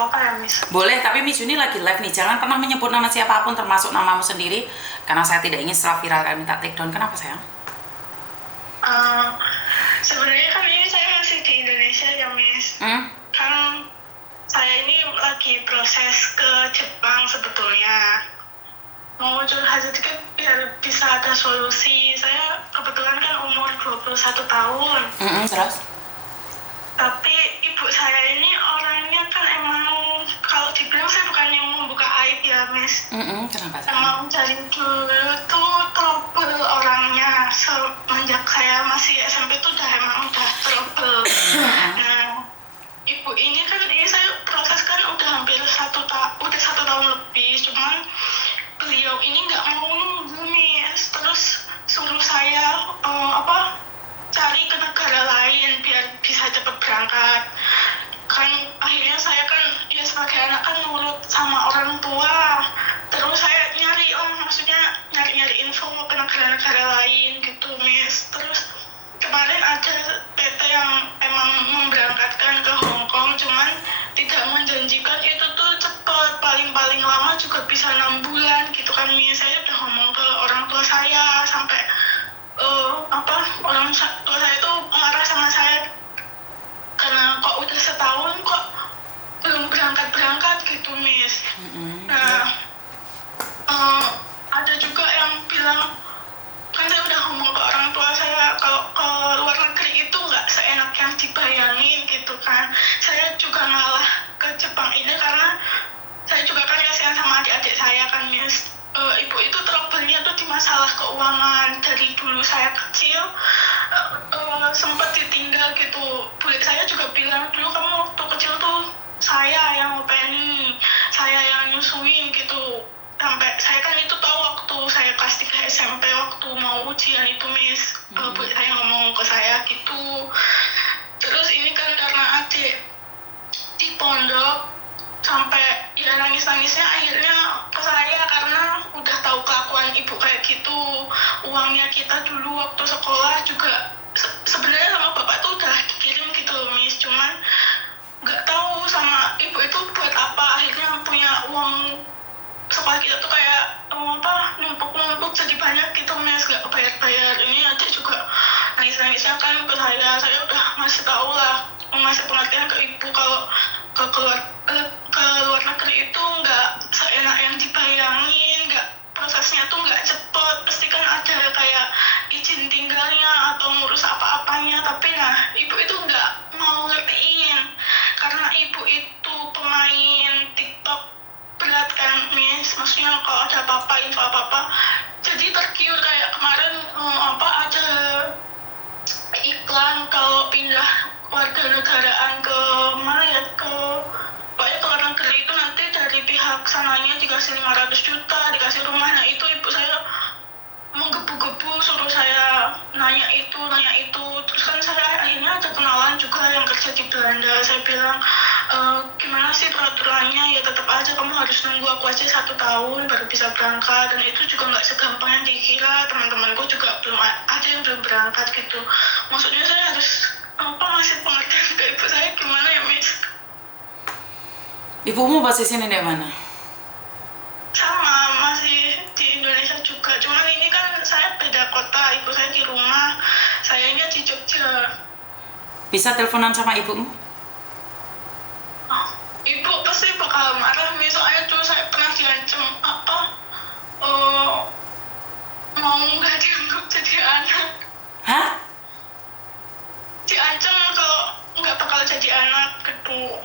apa-apa ya, Miss? Boleh, tapi Miss Juni lagi live nih. Jangan pernah menyebut nama siapapun termasuk namamu sendiri. Karena saya tidak ingin setelah viral kalian minta take down. Kenapa sayang? Sebenarnya kan ini saya masih di Indonesia ya, Miss. Kan saya ini lagi proses ke Jepang sebetulnya. Mau curhat sedikit biar bisa ada solusi. Saya kebetulan kan umur 21 tahun. Terus? Tapi ibu saya ini orangnya kan emang, kalau dibilang saya bukan yang membuka aib ya, Miss. Kenapa sayang? Emang dari dulu tuh trouble orangnya. Semenjak saya masih SMP tuh emang udah trouble. Nah, ibu ini kan, ini saya proses kan udah hampir udah 1 tahun lebih, cuman beliau ini nggak mau nunggu, Miss. Terus suruh saya cari ke negara lain biar bisa cepet berangkat. Kan akhirnya saya kan ya sebagai anak kan nurut sama orang tua. Terus saya nyari info ke negara-negara lain gitu, Miss. Terus kemarin ada PT yang emang memberangkatkan ke Hong Kong, cuman tidak menjanjikan itu tuh cepet, paling lama juga bisa 6 bulan gitu kan, Miss. Saya udah ngomong ke orang tua saya, sampai orang tua saya tuh marah sama saya karena kok udah setahun kok belum berangkat gitu, Miss. Nah, ada juga yang bilang, kan saya udah ngomong ke orang tua saya kalau ke luar negeri itu nggak seenak yang dibayangin gitu kan. Saya juga malah ke Jepang ini karena saya juga kan kasihan sama adik-adik saya kan, Miss. Ibu itu trouble-nya tuh di masalah keuangan. Dari dulu saya kecil sempat ditinggal gitu. Bule saya juga bilang, dulu kamu waktu kecil tuh saya yang ngopeni, saya yang nyusuin gitu. Sampai saya kan itu tahu waktu saya kelas 3 SMP waktu mau ujian itu, Miss. Bule saya ngomong ke saya gitu. Terus ini kan karena adik di pondok, sampai ya nangis-nangisnya akhirnya ke saya karena udah tahu kelakuan ibu kayak gitu. Uangnya kita dulu waktu sekolah juga sebenarnya sama bapak tuh udah dikirim gitu loh, Miss. Cuman nggak tahu sama ibu itu buat apa, akhirnya punya uang sekolah kita tuh kayak numpuk jadi banyak gitu, Miss. Nggak kebayar-bayar. Ini adik juga nangis-nangisnya kan ke saya udah ngasih tahu lah, ngasih pengertian ke ibu kalau ke luar negeri itu nggak seenak yang dibayangin, prosesnya tuh nggak cepet, pasti kan ada kayak izin tinggalnya atau ngurus apa-apanya. Tapi nah, ibu itu nggak mau ngertiin karena ibu itu pemain TikTok berat kan, Miss. Maksudnya kalau ada apa-apa, info apa-apa jadi tergiur. Kayak kemarin ada iklan kalau pindah warga negaraan ke mana ya, pokoknya ke luar negeri itu nanti dari pihak sananya dikasih 500 juta, dikasih rumah. Nah itu ibu saya menggebu-gebu suruh saya nanya itu. Terus kan saya akhirnya ada kenalan juga yang kerja di Belanda. Saya bilang, gimana sih peraturannya? Ya tetap aja kamu harus nunggu aku aja 1 tahun baru bisa berangkat. Dan itu juga nggak segampang yang dikira. Teman-temanku juga belum ada yang belum berangkat gitu. Maksudnya saya harus ngasih pengertian ke ibu saya gimana ya, Miss? Ibumu posisinya di mana? Sama, masih di Indonesia juga. Cuman ini kan saya beda kota, ibu saya di rumah, sayanya di Jogja. Bisa teleponan sama ibumu? Ibu pasti bakal marah, Miss. Soalnya tuh saya pernah diancam mau nggak dianggap jadi anak. Hah? Diancam kalau nggak bakal jadi anak gitu.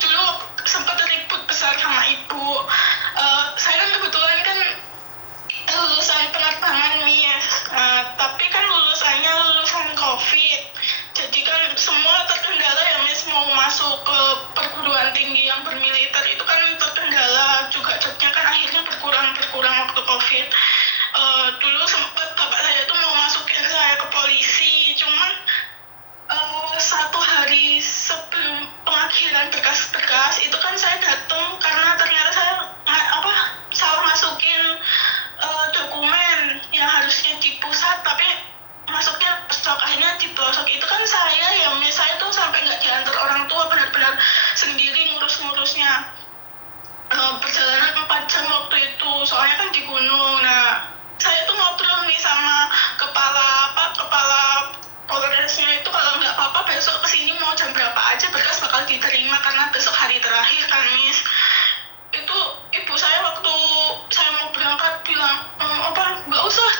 Dulu sempat ribut besar sama ibu. Saya kan kebetulan kan lulusan penerbangan nih ya, tapi kan lulusan COVID. Jadi kan semua terkendala ya, Miss. Mau masuk ke perguruan tinggi yang bermiliter itu kan terkendala juga, jobnya kan akhirnya berkurang waktu COVID. Dulu sempat bapak saya tuh mau masukin saya ke polisi, cuman 1 hari sebelum pengakhiran berkas-berkas itu kan saya datang karena ternyata saya soalnya kan di gunung. Nah, saya tuh ngobrol nih sama kepala Polresnya itu, kalau nggak apa-apa besok kesini mau jam berapa aja berkas bakal diterima karena besok hari terakhir kan, Miss. Itu ibu saya waktu saya mau berangkat bilang, nggak usah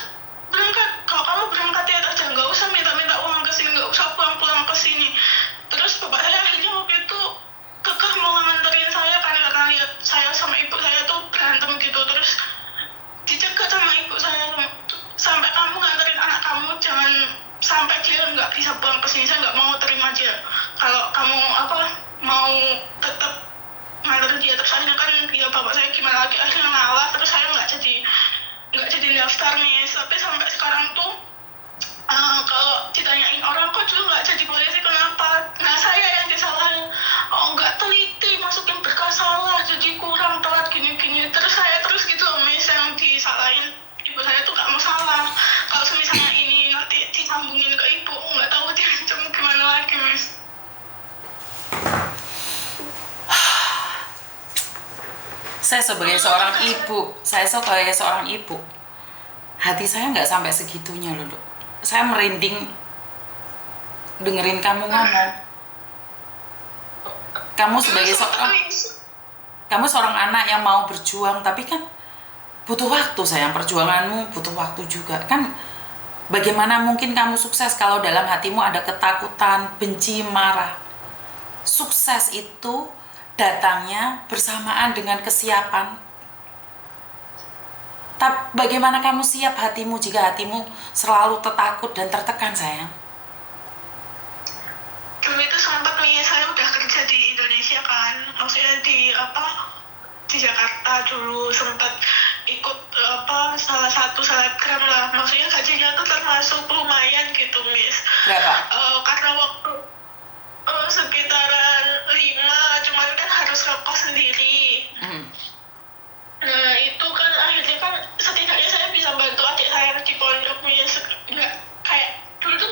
berangkat, kalau kamu berangkat ya aja, nggak usah minta-minta uang ke sini, nggak usah pulang-pulang ke sini. Terus bapak saya akhirnya waktu itu kekeh mau nganterin saya karena lihat saya sama ibu saya tuh berantem gitu. Terus dicegat sama ibu saya, sampai kamu nganterin anak kamu jangan sampai dia nggak bisa pulang ke sini, saya nggak mau terima dia kalau kamu mau tetap nganterin dia. Terus akhirnya kan ya bapak saya gimana lagi, akhirnya ngalah, terus saya nggak jadi daftar nih. Tapi sampai sekarang tuh kalau ditanyain orang kok dulu nggak jadi polisi kenapa, nah saya yang disalahin, nggak teliti masukin berkas salah jadi kurang telat gini-gini. Terus saya terus gitu loh, Miss, yang disalahin ibu saya tuh nggak mau salah. Kalau misalnya ini nanti disambungin ke ibu, nggak tahu diancam gimana lagi, Miss. Saya sebagai seorang ibu, hati saya nggak sampai segitunya loh, Dok. Saya merinding dengerin kamu ngomong. Kamu seorang anak yang mau berjuang, tapi kan butuh waktu, sayang. Perjuanganmu butuh waktu juga kan. Bagaimana mungkin kamu sukses kalau dalam hatimu ada ketakutan, benci, marah? Sukses itu datangnya bersamaan dengan kesiapan. Tapi bagaimana kamu siap hatimu jika hatimu selalu tertakut dan tertekan, sayang? Dulu itu sempat nih, saya udah kerja di Indonesia kan, maksudnya di Jakarta dulu, sempat ikut salah satu selebgram lah, maksudnya gajinya tuh termasuk lumayan gitu, Miss. Berapa? Karena waktu sekitaran 5, cuman kan harus ngekos sendiri. Nah itu kan akhirnya kan setidaknya saya bisa bantu adik saya di pondok, Miss. Nggak kayak dulu tuh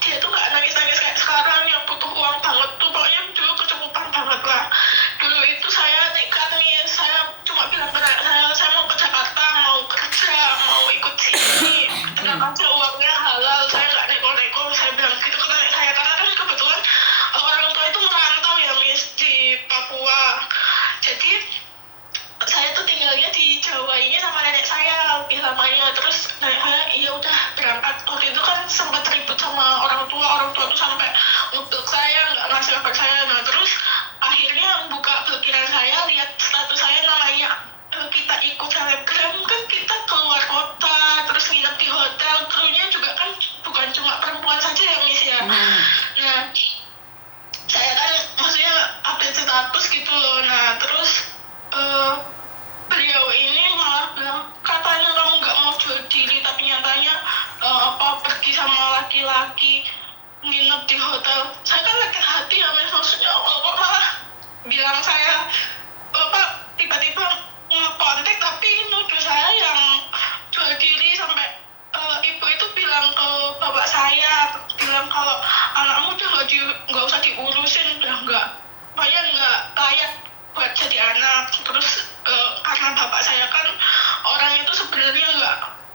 dia tuh nggak nangis-nangis kayak sekarang yang butuh uang banget tuh, pokoknya dulu kecukupan banget lah. Dulu itu saya nekat nih, saya cuma bilang ke saya mau ke Jakarta, mau kerja, mau ikut sini, tenang aja uangnya halal, saya nggak neko-neko, saya bilang gitu ke nenek saya. Karena kan kebetulan orang tua itu merantau ya, Miss, di Papua. Jadi saya tuh tinggalnya di Jawa ini sama nenek saya lebih lamanya. Terus nenek saya iya udah berangkat. Waktu itu kan sempat ribut sama orang tua tuh sampai ngeblok saya, nggak ngasih kabar saya. Nah terus akhirnya buka blokiran saya, lihat status saya namanya kita ikut selebgram kan, kita keluar kota terus nginep di hotel, krunya juga kan bukan cuma perempuan saja ya, Miss ya. Nah saya kan maksudnya update status gitu loh. Nah terus beliau ini malah bilang katanya kamu nggak mau jual diri, tapi nyatanya pergi sama laki-laki nginep di hotel. Saya kan sakit hati ya, maksudnya kok malah bilang saya tiba-tiba ngekontak tapi nuduh saya yang jual diri. Sampai ibu itu bilang ke bapak saya, bilang kalau anakmu udah nggak usah diurusin, udah nggak layak buat jadi anak. Terus karena bapak saya kan orangnya tuh sebenarnya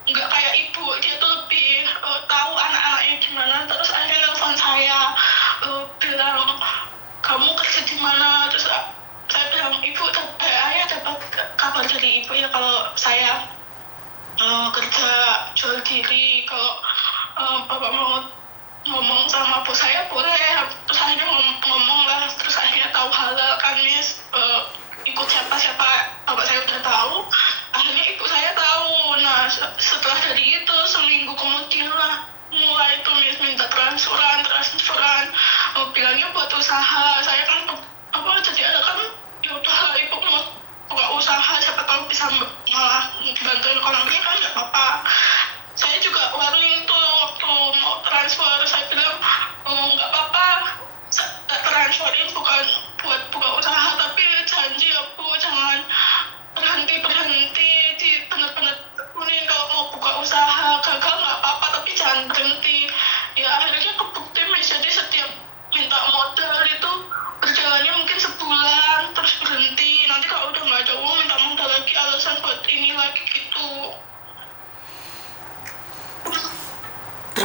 nggak kayak ibu, dia tuh lebih tahu anak-anaknya gimana. Terus akhirnya telepon saya, bilang kamu kerja di mana. Terus saya bilang ayah dapat kabar dari ibu ya kalau saya kerja jual diri, kalau bapak mau ngomong sama bos saya boleh. Terus akhirnya ngomong lah, terus akhirnya tahu halal kan, Miss. Ikut siapa bapak saya udah tahu, akhirnya ibu saya tahu. Nah setelah dari itu seminggu kemudian lah mulai tuh, Miss, minta transferan, bilangnya buat usaha. Saya kan jadi ada kan, ya udah ibu mau buka usaha, siapa tahu bisa malah bantuin ekonominya kan, nggak apa-apa. Saya juga warning tuh waktu mau transfer, saya bilang nggak apa-apa transferin bukan buat buka usaha, tapi janji ya Bu, jangan berhenti di bener-bener kuning. Kalau mau buka usaha gagal nggak apa-apa, tapi jangan berhenti. Ya akhirnya kebukti, Miss. Jadi setiap minta modal itu berjalannya mungkin sebulan terus berhenti, nanti kalau udah nggak ada uang minta modal lagi, alasan buat ini lagi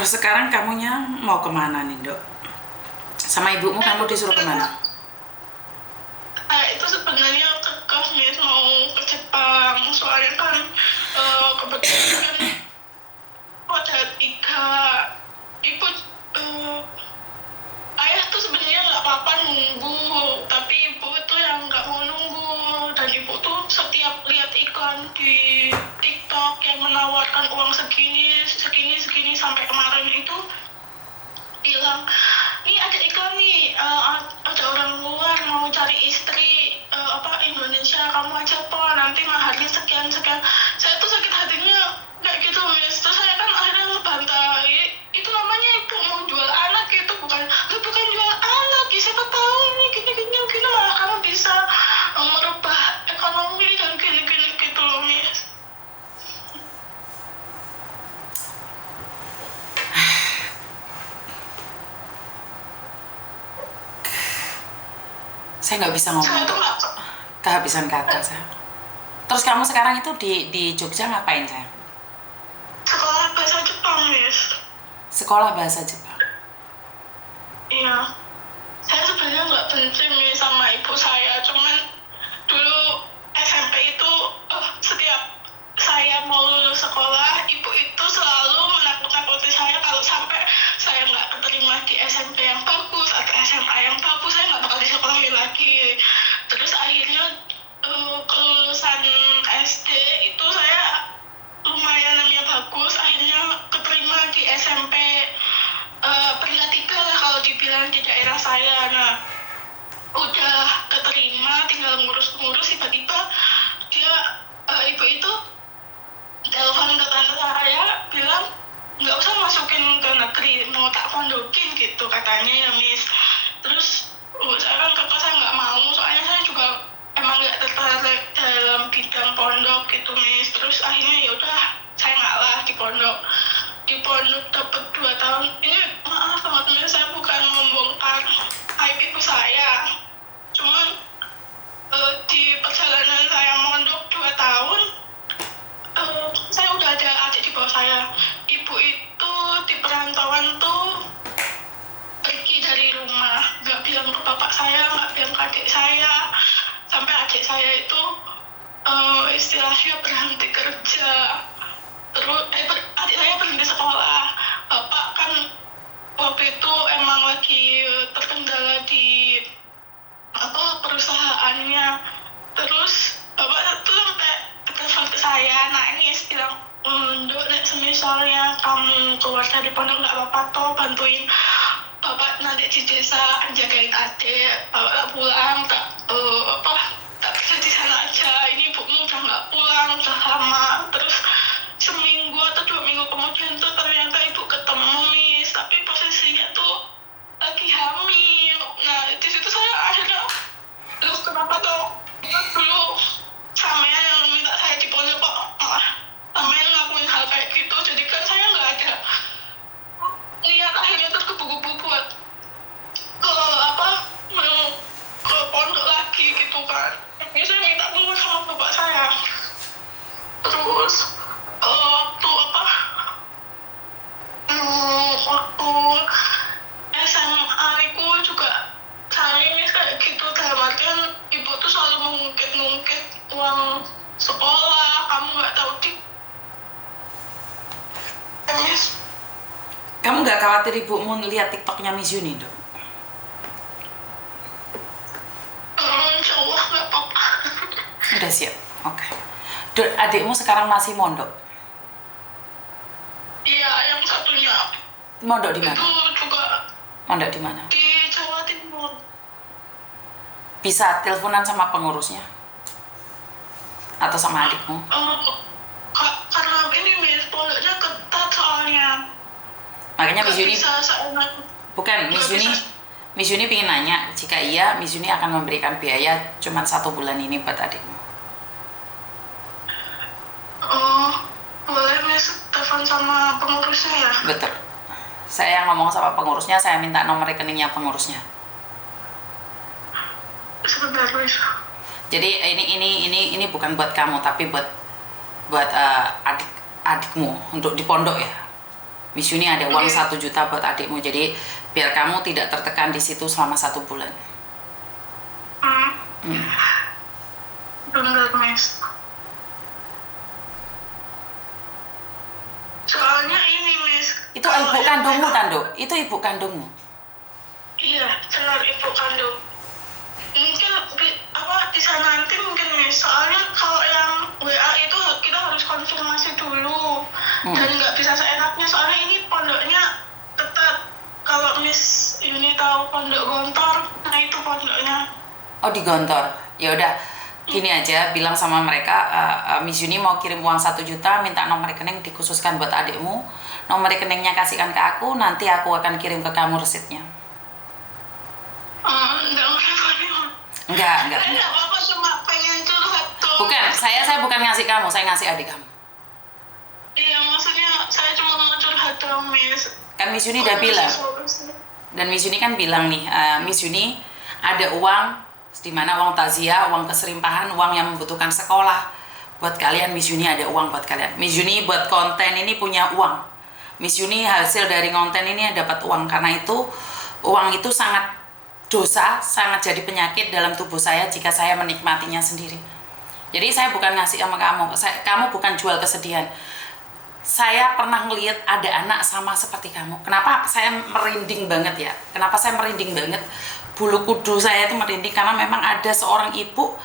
Terus sekarang kamunya mau kemana nih, Dok? Sama ibumu kamu disuruh kemana? Itu sebenarnya kekeh nih mau ke Jepang, soalnya kan kebetulan ada 3 ibu, ayah tuh sebenarnya nggak apa-apa nunggu, tapi ibu tuh yang nggak mau nunggu, dan ibu tuh setiap lihat iklan di TikTok yang menawarkan uang segini segini segini, sampai kemarin itu bilang, nih ada iklan nih, ada orang luar mau cari istri Indonesia, kamu aja po, nanti mahalnya sekian sekian. Saya tuh sakit hatinya kayak gitu, Miss. Terus saya kan akhirnya ngebantah, itu namanya ibu mau jual anak, itu bukan jual anak, siapa tahu ini gini gini gini, malah kamu bisa merubah ekonomi dan gini gini gitu loh, Miss. Saya nggak bisa ngomong, Saya tuh nggak kehabisan kata saya. Terus kamu sekarang itu di Jogja ngapain, saya? sekolah bahasa Jepang, Miss. Sekolah bahasa Jepang. Iya, saya sebenarnya nggak benci nih sama ibu saya, cuman dulu SMP itu setiap saya mau lulus sekolah, ibu itu selalu menakut-nakuti saya kalau sampai saya nggak keterima di SMP yang bagus atau SMA yang bagus, saya nggak bakal disekolahin lagi. Terus akhirnya kelulusan SD itu saya lumayan namanya bagus, akhirnya keterima di SMP peringkat 3 lah kalau dibilang di daerah saya. Nah, udah keterima, tinggal ngurus-ngurus, tiba-tiba ibu itu telepon ke tante saya bilang nggak usah masukin ke negeri, mau tak pondokin gitu katanya ya, Miss. Terus saya kan kata saya nggak mau, soalnya saya juga emang nggak tertarik dalam bidang pondok gitu, Miss. Terus akhirnya ya udah saya ngalah di pondok dapat 2 tahun. Ini maaf banget, Miss, saya bukan membongkar aib ibu saya, cuman di perjalanan saya mondok 2 tahun, saya udah ada adik di bawah saya. Ibu itu di perantauan tuh pergi dari rumah, nggak bilang ke bapak saya, nggak bilang ke adik saya, sampai adik saya itu istilahnya berhenti kerja. Terus adik saya berhenti sekolah. Bapak kan waktu itu emang lagi terkendala di perusahaannya. Terus bapak tuh sampai telepon ke saya, nangis, bilang, Dok, misalnya kamu keluar dari pondok nggak apa-apa toh, bantuin bapak nanti di desa jagain adik, bapak pulang tak bisa di sana aja, ini ibumu udah nggak pulang, udah lama. Terus seminggu atau 2 minggu kemudian tuh ternyata ibu ketemu, Miss, tapi posisinya tuh lagi hamil. Nah, di situ saya akhirnya, loh kenapa tuh dulu sampean yang minta saya di pondok kok malah sampean ngelakuin hal kayak gitu. Jadi kan saya nggak ada niat, akhirnya tergebu-gebu buat mau ke pondok lagi gitu kan. Akhirnya saya minta keluar sama bapak saya. Terus waktu SMA aku juga saya ini kayak gitu, dalam artian ibu tuh selalu mengungkit-ngungkit uang sekolah, kamu nggak tahu di Miss. Kamu nggak khawatir ibumu lihat TikToknya Miss Yuni, Dok? Insya Allah nggak apa-apa. Udah siap, oke. Dok, adikmu sekarang masih mondok? Iya, yang satunya Mondok di mana? itu juga Mondok di mana? di Jawa Timur. Bisa teleponan sama pengurusnya? Atau sama adikmu? Karena ini, Miss, pondoknya ketat soalnya. Makanya Miss Nggak Yuni, bisa seenak. bukan Miss Nggak Yuni, bisa. Miss Yuni pengen nanya, jika iya, Miss Yuni akan memberikan biaya cuma 1 bulan ini buat adikmu. Boleh, Miss, telepon sama pengurusnya ya? Betul. Saya yang ngomong sama pengurusnya, saya minta nomor rekeningnya pengurusnya. Sebentar, Miss. Jadi ini bukan buat kamu, tapi buat adikmu untuk di pondok ya. Miss Yuni ada uang 1 juta buat adikmu, jadi biar kamu tidak tertekan di situ selama 1 bulan. Bener, Miss. Soalnya ini, Miss. Itu ibu kandungmu, Tando? Itu ibu kandungmu? Iya, benar ibu kandung. Mungkin di sana nanti mungkin, Miss. Soalnya kalau yang WA itu kita harus konfirmasi dulu. Dan nggak bisa seenaknya. Soalnya ini pondoknya tetap, kalau Miss Yuni tahu pondok Gontor, nah itu pondoknya. Oh, di Gontor. Ya udah, gini aja, bilang sama mereka, Miss Yuni mau kirim uang 1 juta, minta nomor rekening dikhususkan buat adikmu. Nomor rekeningnya kasihkan ke aku, nanti aku akan kirim ke kamu resitnya. Enggak. Enggak apa-apa, cuma pengen curhat tuh. Bukan, saya bukan ngasih kamu, saya ngasih adik kamu. Iya, maksudnya saya cuma mau curhat dong, Miss. Kan Miss Yuni udah bilang. Dan Miss Yuni kan bilang nih, Miss Yuni ada uang, di mana uang takziah, uang keserimpahan, uang yang membutuhkan sekolah. Buat kalian, Miss Yuni ada uang buat kalian. Miss Yuni buat konten ini punya uang. Miss Yuni hasil dari konten ini dapat uang. Karena itu, uang itu sangat dosa, sangat jadi penyakit dalam tubuh saya jika saya menikmatinya sendiri. Jadi saya bukan ngasih sama kamu, kamu bukan jual kesedihan. Saya pernah ngelihat ada anak sama seperti kamu. Kenapa saya merinding banget ya? Kenapa saya merinding banget? Bulu kuduk saya itu merinding karena memang ada seorang ibu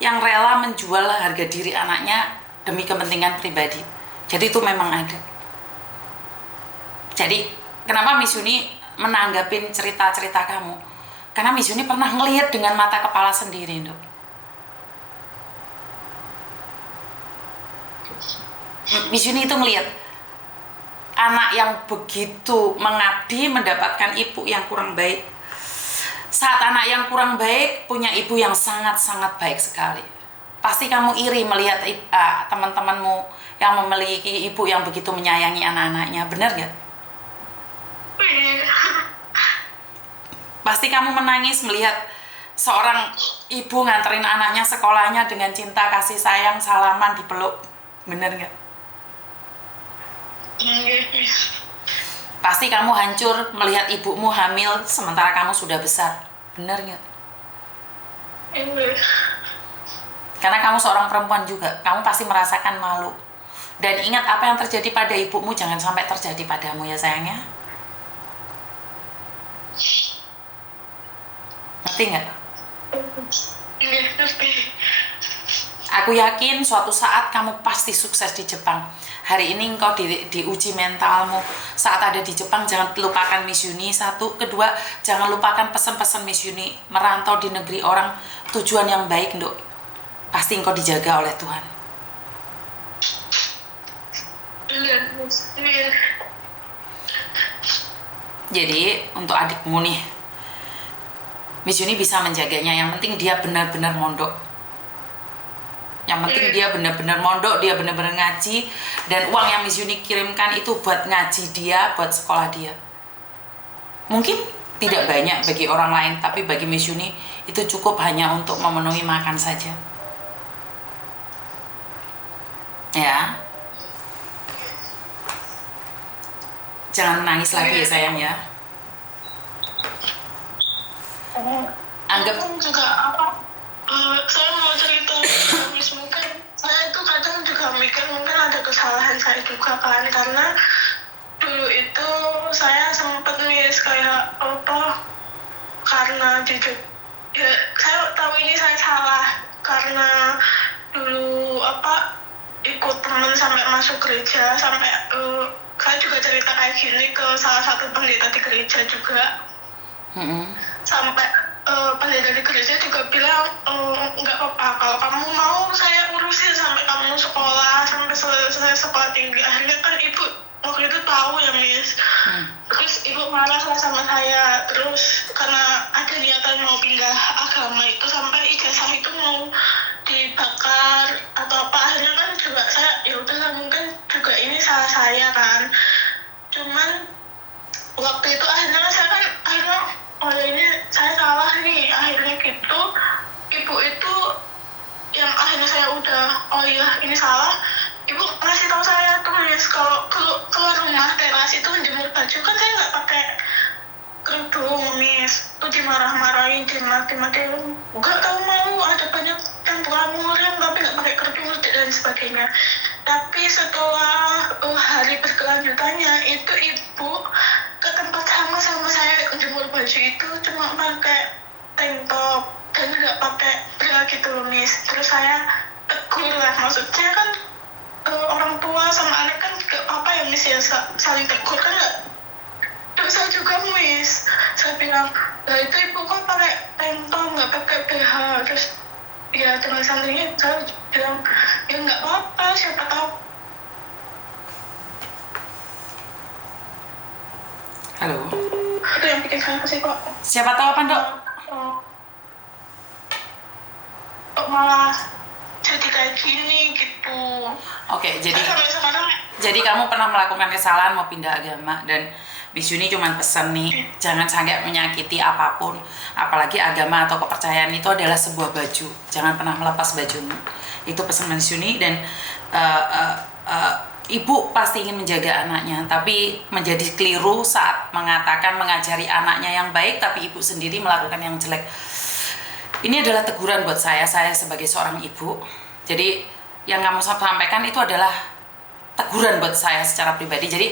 yang rela menjual harga diri anaknya demi kepentingan pribadi. Jadi itu memang ada. Jadi kenapa Miss Yuni menanggapin cerita-cerita kamu? Karena Miss Yuni pernah ngelihat dengan mata kepala sendiri, Dok. Miss Yuni itu ngelihat anak yang begitu mengabdi mendapatkan ibu yang kurang baik. Saat anak yang kurang baik punya ibu yang sangat-sangat baik sekali. Pasti kamu iri melihat teman-temanmu yang memiliki ibu yang begitu menyayangi anak-anaknya, benar gak? Pasti kamu menangis melihat seorang ibu nganterin anaknya sekolahnya dengan cinta, kasih sayang, salaman, dipeluk. Bener gak? Pasti kamu hancur melihat ibumu hamil sementara kamu sudah besar. Bener gak? Karena kamu seorang perempuan juga, kamu pasti merasakan malu. Dan ingat apa yang terjadi pada ibumu jangan sampai terjadi padamu ya sayangnya. Ngerti nggak? Aku yakin suatu saat kamu pasti sukses di Jepang. Hari ini engkau diuji mentalmu. Saat ada di Jepang jangan lupakan Miss Yuni. 1, 2, jangan lupakan pesan-pesan Miss Yuni. Merantau di negeri orang, tujuan yang baik, Nduk. Pasti engkau dijaga oleh Tuhan. Jadi untuk adikmu nih, Miss Yuni bisa menjaganya. Yang penting dia benar-benar mondok. Yang penting dia benar-benar mondok, dia benar-benar ngaji. Dan uang yang Miss Yuni kirimkan itu buat ngaji dia, buat sekolah dia. Mungkin tidak banyak bagi orang lain, tapi bagi Miss Yuni itu cukup hanya untuk memenuhi makan saja. Ya. Jangan nangis lagi ya sayang ya. Anggap juga saya mau cerita mungkin saya itu kadang juga mikir mungkin ada kesalahan saya juga kan, karena dulu itu saya sempat kayak karena jujur ya saya tahu ini saya salah karena dulu ikut teman sampai masuk gereja, sampai saya juga cerita kayak gini ke salah satu pendeta di gereja juga. Sampai pendeta di gereja juga bilang nggak apa-apa kalau kamu mau saya urusin sampai kamu sekolah sampai selesai sekolah tinggi. Akhirnya kan ibu waktu itu tahu ya Miss. Terus ibu marah lah sama saya, terus karena ada niatan mau pindah agama itu sampai ijazah itu mau dibakar atau apa. Akhirnya kan juga saya ya udah mungkin juga ini salah saya kan. Cuman waktu itu akhirnya oh ya ini saya salah nih, akhirnya gitu. Ibu itu yang akhirnya saya udah oh iya ini salah, ibu ngasih tahu saya tuh Miss, kalau keluar rumah teras itu menjemur baju kan saya nggak pakai kerudung, Miss. Itu dimarah-marahin, dimaki-maki. Enggak, kamu mau ada banyak campur yang tapi nggak pakai kerudung dan sebagainya. Tapi setelah hari berkelanjutannya itu ibu ke tempat sama saya menjemur baju itu cuma pakai tank top dan nggak pakai bra gitu loh, Miss. Terus saya tegur lah, maksudnya kan orang tua sama anak kan juga apa ya, Miss, ya saling tegur kan nggak dosa juga, Miss. Saya bilang, lah itu ibu kok pakai tank top nggak pakai BH. Terus ya dengan santrinya saya bilang, ya nggak apa-apa, siapa tahu. Halo. Itu yang bikin saya kesih kok. Siapa tahu apa, Dok? Kok malah jadi kayak gini gitu. Oke, jadi Sampai sekarang kamu pernah melakukan kesalahan mau pindah agama, dan Miss Yuni cuma pesan nih, jangan sampai menyakiti apapun, apalagi agama atau kepercayaan itu adalah sebuah baju. Jangan pernah melepas bajumu. Itu pesan Miss Yuni, dan ibu pasti ingin menjaga anaknya, tapi menjadi keliru saat mengatakan mengajari anaknya yang baik, tapi ibu sendiri melakukan yang jelek. Ini adalah teguran buat saya sebagai seorang ibu. Jadi yang kamu sampaikan itu adalah teguran buat saya secara pribadi. Jadi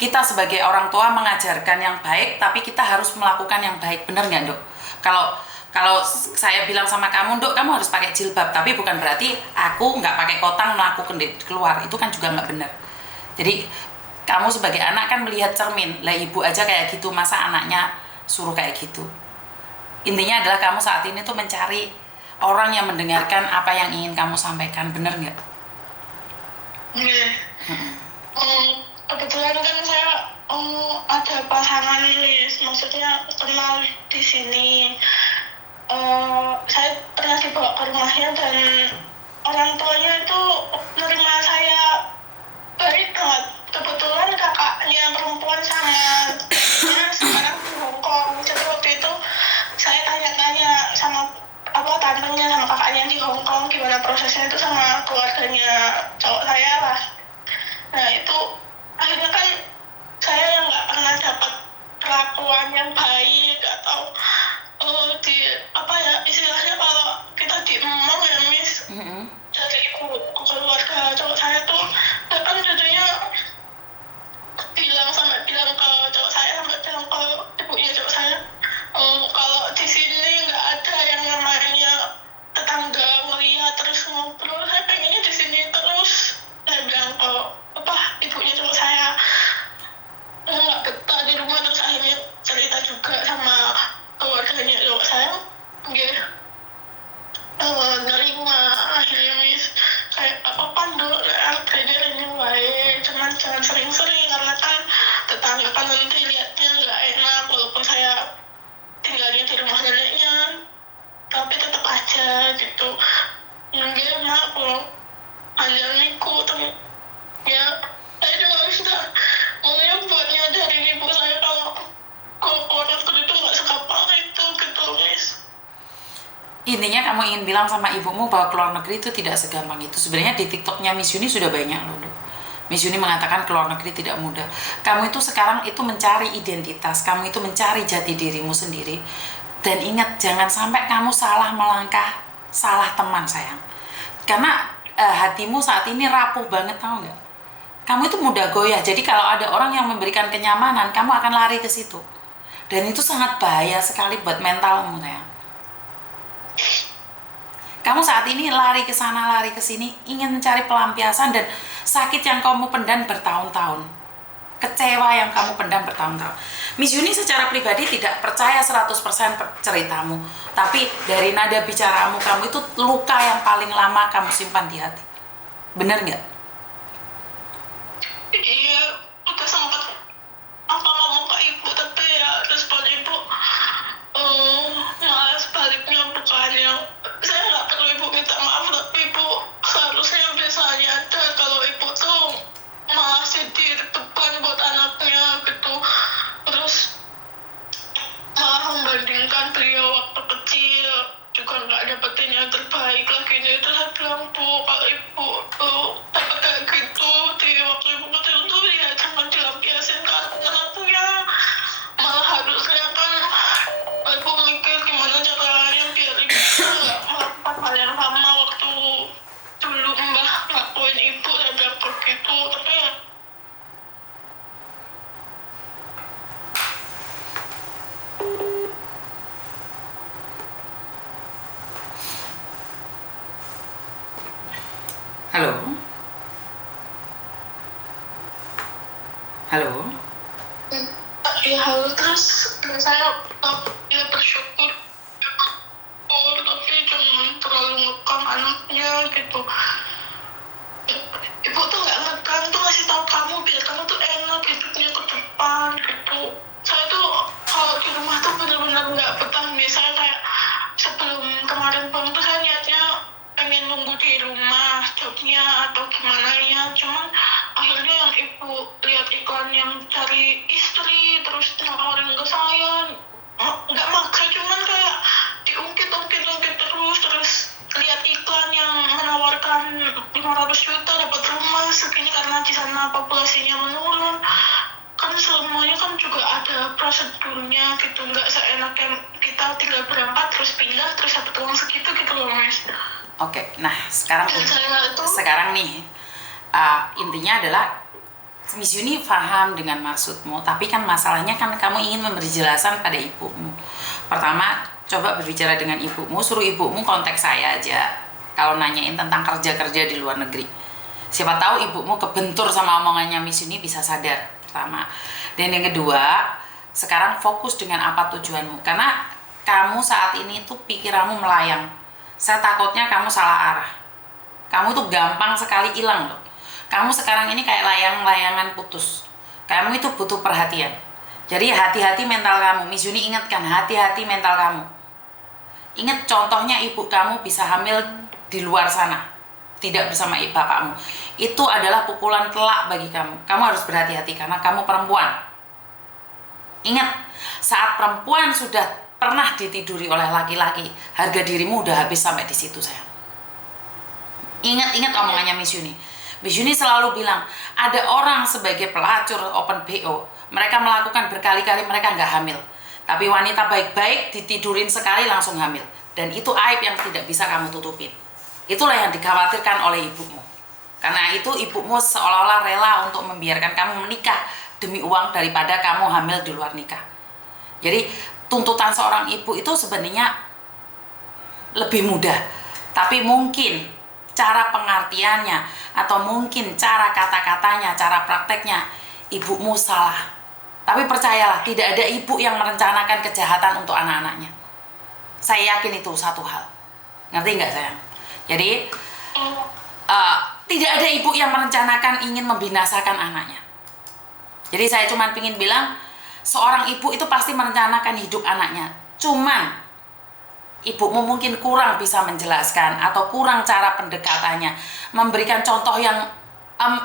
kita sebagai orang tua mengajarkan yang baik, tapi kita harus melakukan yang baik. Bener nggak, Dok? Kalau saya bilang sama kamu, Dok, kamu harus pakai jilbab, tapi bukan berarti aku nggak pakai kotang melakukan keluar. Itu kan juga nggak benar. Jadi kamu sebagai anak kan melihat cermin, lah ibu aja kayak gitu, masa anaknya suruh kayak gitu. Intinya adalah kamu saat ini tuh mencari orang yang mendengarkan apa yang ingin kamu sampaikan. Bener nggak? Iya. Kebetulan kan saya ada pasangan, Miss, maksudnya kenal di sini. Saya pernah dibawa ke rumahnya dan orang tuanya itu menerima saya baik banget. Kebetulan kakaknya perempuan sama sekarang di Hongkong. Jadi waktu itu saya tanya-tanya sama tantenya sama kakaknya di Hongkong gimana prosesnya itu sama keluarganya cowok saya lah. Nah itu akhirnya kan saya nggak pernah dapat perlakuan yang baik atau istilahnya kalau kita diemong ya, Miss, dari ibu keluarga cowok saya tuh bahkan jadinya bilang ke cowok saya, sampai bilang ke ibunya cowok saya, kalau di sini nggak ada yang namanya tetangga melihat terus ngobrol, saya pengennya di sini terus. Saya bilang ke ibunya cowok saya, nggak betah di rumah. Terus akhirnya cerita juga sama keluarganya cowok saya, nerima akhirnya, Miss. Kayak apa Dok, belajar ini baik, cuman jangan sering-sering karena kan tetangga kan nanti lihatnya nggak enak, walaupun saya tinggalnya di rumah neneknya, tapi tetap aja gitu. Mak kalau anjalniku tapi ya saya juga bisa maunya buat nyadarin ibu saya kalau keluar negeri itu nggak segampang itu gitu, Miss. Intinya kamu ingin bilang sama ibumu bahwa keluar negeri itu tidak segampang itu. Sebenarnya di TikToknya Miss Yuni sudah banyak loh, Dok. Miss Yuni mengatakan keluar negeri tidak mudah. Kamu itu sekarang itu mencari identitas, kamu itu mencari jati dirimu sendiri. Dan ingat, jangan sampai kamu salah melangkah, salah teman, sayang. Karena hatimu saat ini rapuh banget, tahu nggak? Kamu itu mudah goyah. Jadi kalau ada orang yang memberikan kenyamanan, kamu akan lari ke situ. Dan itu sangat bahaya sekali buat mentalmu, sayang. Kamu saat ini lari ke sana, lari ke sini, ingin mencari pelampiasan dan sakit yang kamu pendam bertahun-tahun. Kecewa yang kamu pendam bertahun-tahun. Miss Yuni secara pribadi tidak percaya 100% ceritamu. Tapi dari nada bicaramu, kamu itu luka yang paling lama kamu simpan di hati. Bener nggak? Iya, udah sempat ngomong ke ibu, tapi ya respon ibu malah sebaliknya, bukannya saya nggak perlu ibu minta maaf, tapi ibu seharusnya bisa nyadar kalau ibu tuh masih di depan buat anaknya gitu. Terus malah membandingkan beliau waktu kecil juga nggak dapetin yang terbaik lagi. Jadi saya bilang, Bu, kalau ibu dapat kayak gitu di waktu Halo? Ya halo, terus saya ya bersyukur tapi jangan terlalu ngekang anaknya gitu. Ibu tuh nggak ngekang, tuh ngasih tahu kamu biar kamu tuh enak hidupnya ke depan gitu. Saya tuh kalau di rumah tuh benar-benar nggak betah. Misalnya kayak sebelum kemarin pun tuh saya niatnya pengen nunggu di rumah jobnya atau gimana ya, cuman akhirnya yang ibu lihat iklan yang cari istri terus nawarin ke saya, nggak maksa cuman kayak diungkit terus lihat iklan yang menawarkan 500 juta dapat rumah segini karena di sana populasinya menurun. Kan semuanya kan juga ada prosedurnya gitu, nggak seenaknya kita tinggal berangkat terus pindah terus dapat uang segitu gitu loh Mas. Oke, nah sekarang Dan saya itu nih intinya adalah Miss Yuni paham dengan maksudmu, tapi kan masalahnya kan kamu ingin memberi jelasan pada ibumu. Pertama, coba berbicara dengan ibumu, suruh ibumu kontak saya aja kalau nanyain tentang kerja-kerja di luar negeri. Siapa tahu ibumu kebentur sama omongannya Miss Yuni bisa sadar, pertama. Dan yang kedua, sekarang fokus dengan apa tujuanmu, karena kamu saat ini tuh pikiranmu melayang. Saya takutnya kamu salah arah. Kamu tuh gampang sekali hilang loh. Kamu sekarang ini kayak layang-layangan putus. Kamu itu butuh perhatian. Jadi hati-hati mental kamu. Miss Yuni ingatkan, hati-hati mental kamu. Ingat contohnya ibu kamu bisa hamil di luar sana, tidak bersama bapakmu. Itu adalah pukulan telak bagi kamu. Kamu harus berhati-hati karena kamu perempuan. Ingat, saat perempuan sudah pernah ditiduri oleh laki-laki, harga dirimu udah habis sampai di situ sayang. Ingat omongannya Miss Yuni. Miss Yuni selalu bilang, ada orang sebagai pelacur open BO, mereka melakukan berkali-kali mereka nggak hamil. Tapi wanita baik-baik ditidurin sekali langsung hamil. Dan itu aib yang tidak bisa kamu tutupin. Itulah yang dikhawatirkan oleh ibumu. Karena itu ibumu seolah-olah rela untuk membiarkan kamu menikah demi uang daripada kamu hamil di luar nikah. Jadi tuntutan seorang ibu itu sebenarnya lebih mudah. Tapi mungkin cara pengertiannya atau mungkin cara kata-katanya, cara prakteknya ibumu salah. Tapi percayalah, tidak ada ibu yang merencanakan kejahatan untuk anak-anaknya. Saya yakin itu satu hal. Ngerti nggak sayang? Jadi tidak ada ibu yang merencanakan ingin membinasakan anaknya. Jadi saya cuma ingin bilang, seorang ibu itu pasti merencanakan hidup anaknya. Cuman ibumu mungkin kurang bisa menjelaskan atau kurang cara pendekatannya, memberikan contoh yang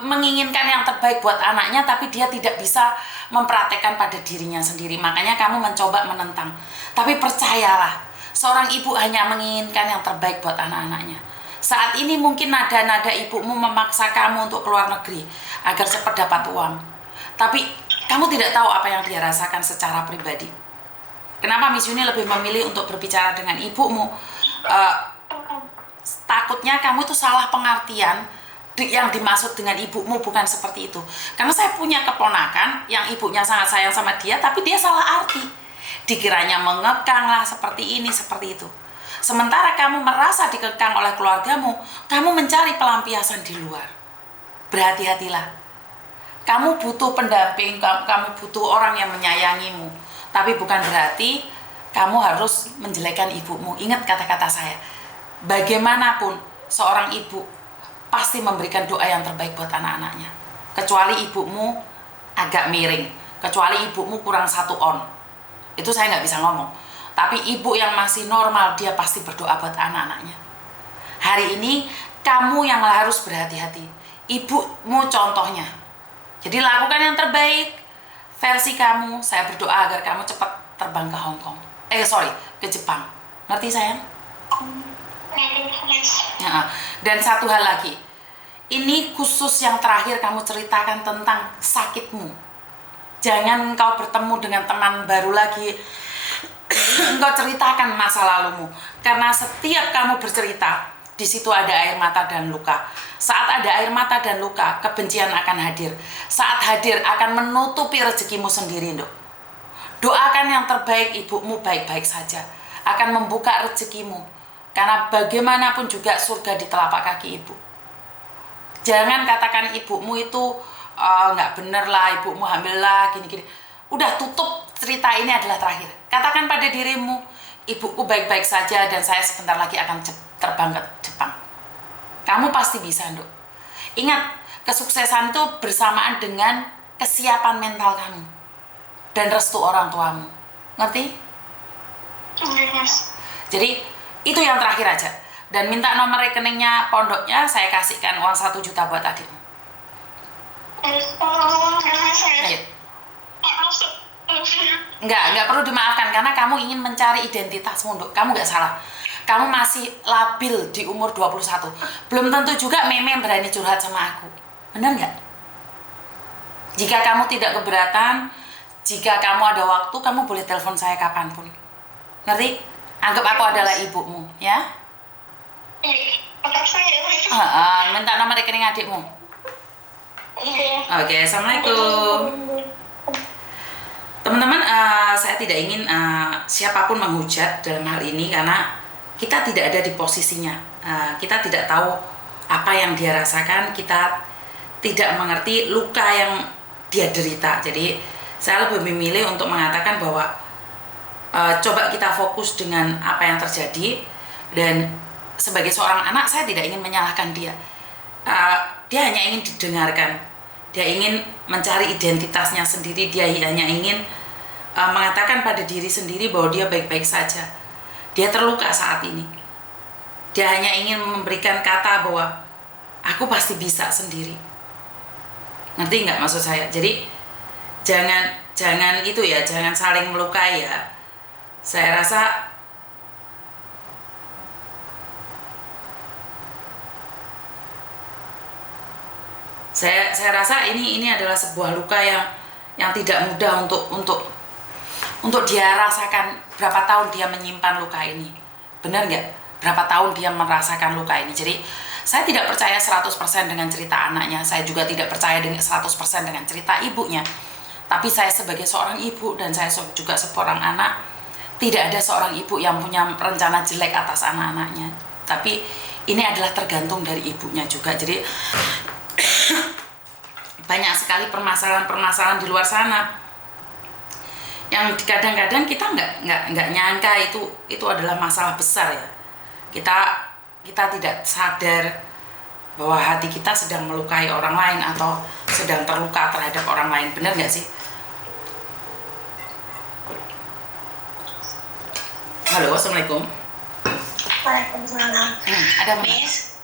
menginginkan yang terbaik buat anaknya, tapi dia tidak bisa mempraktekkan pada dirinya sendiri. Makanya kamu mencoba menentang. Tapi percayalah, seorang ibu hanya menginginkan yang terbaik buat anak-anaknya. Saat ini mungkin nada-nada ibumu memaksa kamu untuk keluar negeri agar cepat dapat uang. Tapi kamu tidak tahu apa yang dia rasakan secara pribadi. Kenapa Miss Yuni lebih memilih untuk berbicara dengan ibumu? Takutnya kamu itu salah pengertian. Yang dimaksud dengan ibumu bukan seperti itu. Karena saya punya keponakan yang ibunya sangat sayang sama dia, tapi dia salah arti. Dikiranya mengekang lah, seperti ini, seperti itu. Sementara kamu merasa dikekang oleh keluargamu, kamu mencari pelampiasan di luar. Berhati-hatilah. Kamu butuh pendamping, kamu butuh orang yang menyayangimu. Tapi bukan berarti kamu harus menjelekkan ibumu. Ingat kata-kata saya. Bagaimanapun seorang ibu pasti memberikan doa yang terbaik buat anak-anaknya. Kecuali ibumu agak miring. Kecuali ibumu kurang 1 on. Itu saya nggak bisa ngomong. Tapi ibu yang masih normal, dia pasti berdoa buat anak-anaknya. Hari ini kamu yang harus berhati-hati. Ibumu contohnya. Jadi lakukan yang terbaik versi kamu. Saya berdoa agar kamu cepat terbang ke Hongkong. Ke Jepang. Ngerti sayang? Ya, dan satu hal lagi. Ini khusus yang terakhir kamu ceritakan tentang sakitmu. Jangan kau bertemu dengan teman baru lagi. Engkau ceritakan masa lalumu. Karena setiap kamu bercerita, di situ ada air mata dan luka. Saat ada air mata dan luka, kebencian akan hadir. Saat hadir akan menutupi rezekimu sendiri, Dok. Doakan yang terbaik, ibumu baik-baik saja. Akan membuka rezekimu. Karena bagaimanapun juga surga di telapak kaki ibu. Jangan katakan ibumu itu nggak bener lah, ibumu hamil lah, gini-gini. Udah tutup, cerita ini adalah terakhir. Katakan pada dirimu, ibuku baik-baik saja dan saya sebentar lagi akan terbang ke Jepang. Kamu pasti bisa, Nduk. Ingat, kesuksesan itu bersamaan dengan kesiapan mental kamu dan restu orang tuamu. Ngerti? Oke, Mas. Jadi itu yang terakhir aja. Dan minta nomor rekeningnya pondoknya, saya kasihkan uang 1 juta buat adikmu. Ayo. Enggak perlu dimaafkan karena kamu ingin mencari identitasmu, Nduk. Kamu nggak salah. Kamu masih labil di umur 21. Belum tentu juga Meme berani curhat sama aku. Benar nggak? Jika kamu tidak keberatan, jika kamu ada waktu, kamu boleh telepon saya kapanpun. Ngerti? Anggap aku adalah ibumu, ya? Makasih ya. Minta nomor rekening adikmu. Oke, assalamualaikum. Teman-teman, saya tidak ingin siapapun menghujat dalam hal ini karena kita tidak ada di posisinya. Kita tidak tahu apa yang dia rasakan, kita tidak mengerti luka yang dia derita. Jadi saya lebih memilih untuk mengatakan bahwa coba kita fokus dengan apa yang terjadi, dan sebagai seorang anak saya tidak ingin menyalahkan dia. Dia hanya ingin didengarkan, dia ingin mencari identitasnya sendiri, dia hanya ingin mengatakan pada diri sendiri bahwa dia baik-baik saja. Dia terluka saat ini, dia hanya ingin memberikan kata bahwa aku pasti bisa sendiri. Ngerti nggak maksud saya? Jadi jangan itu ya, jangan saling melukai ya. Saya rasa saya rasa ini adalah sebuah luka yang tidak mudah untuk dia rasakan. Berapa tahun dia menyimpan luka ini, benar nggak? Berapa tahun dia merasakan luka ini. Jadi saya tidak percaya 100% dengan cerita anaknya, saya juga tidak percaya dengan 100% dengan cerita ibunya. Tapi saya sebagai seorang ibu dan saya juga seorang anak, tidak ada seorang ibu yang punya rencana jelek atas anak-anaknya. Tapi ini adalah tergantung dari ibunya juga. Jadi banyak sekali permasalahan-permasalahan di luar sana yang kadang-kadang kita nggak nyangka itu adalah masalah besar ya. Kita tidak sadar bahwa hati kita sedang melukai orang lain atau sedang terluka terhadap orang lain. Benar nggak sih? Halo, assalamualaikum. Waalaikumsalam. Ada apa? Miss,